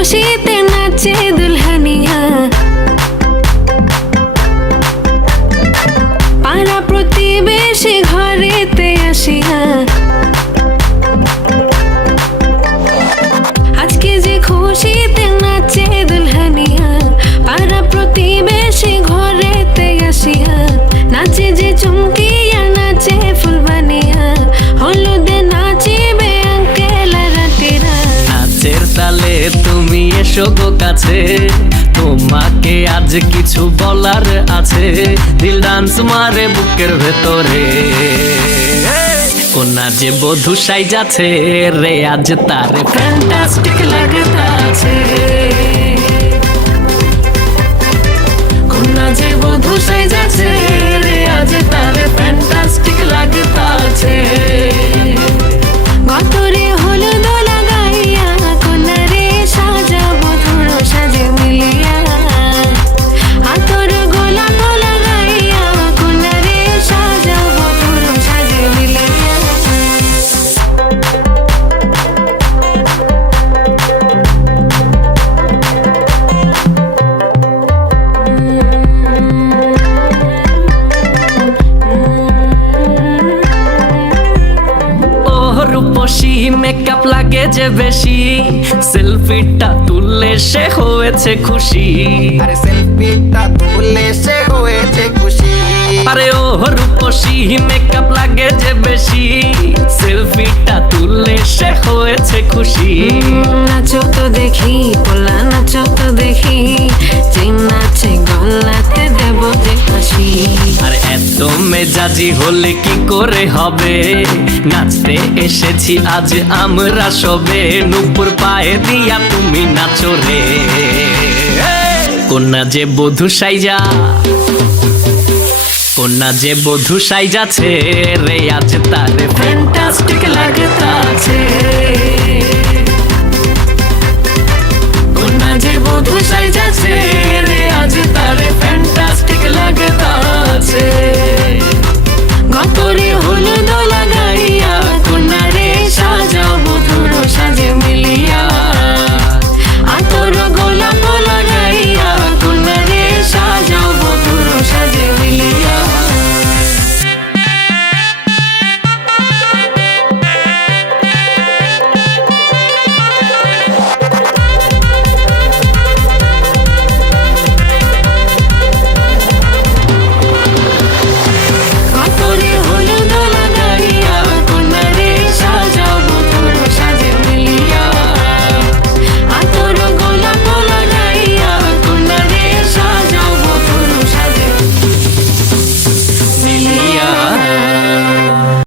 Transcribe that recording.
খুশিতে নাচে দুলহানিয়া, পাড়া প্রতিবেশী ঘরেতে আসিয়া, আজকে যে খুশিতে নাচে দুলহানিয়া, পাড়া প্রতিবেশী ঘরেতে আসিয়া, নাচে যে চুমকিয়া নাচে ফুলবানিয়া, হলুদে নাচিবে আঙ্কেল রাতেরা। নাচের তালে তুমি এসো গো কাছে, তোমাকে আজ কিছু বলার আছে, দিল ডান্স মারে বুকের ভেতরে। কোনা যে বধূ সাইজাছে রে আজ তারে ফ্যান্টাস্টিক লাগতাছে, কোনা যে বধূ সাইজাছে রে আজ তারে ফ্যান্টাস্টিক লাগতাছে। গতরে হলুদ লাগাইয়া কোনারে সাজাবো ধুলো সাজে মিলিয়া, হাতর গোলাপ লাগাইয়া কোনারে সাজাবো ধুলো সাজে মিলিয়া। রূপসী মেকআপ লাগে যে বেশি, সেলফিটা তুললে সে হয়েছে খুশি। আরে সেলফিটা তুলে সে হয়েছে খুশি। আরে ও রূপসী মেকআপ লাগে যে বেশি, সেলফিটা তুললে সে হয়েছে খুশি। নাচো তো দেখি পোলা, নাচো তো দেখি, যে নাচে গলাতে দেব যে হাসি। আর এত মেজাজি হলে কি করে হবে, নাচতে এসেছি আজ আমরা সবে, নুপুর পায়ে দিয়া তুমি নাচো রে। কোনা যে বধূ সাইজা, কোনা যে বধূ সাইজাছে রে আজ তারে ফ্যান্টাস্টিক লাগতাছে।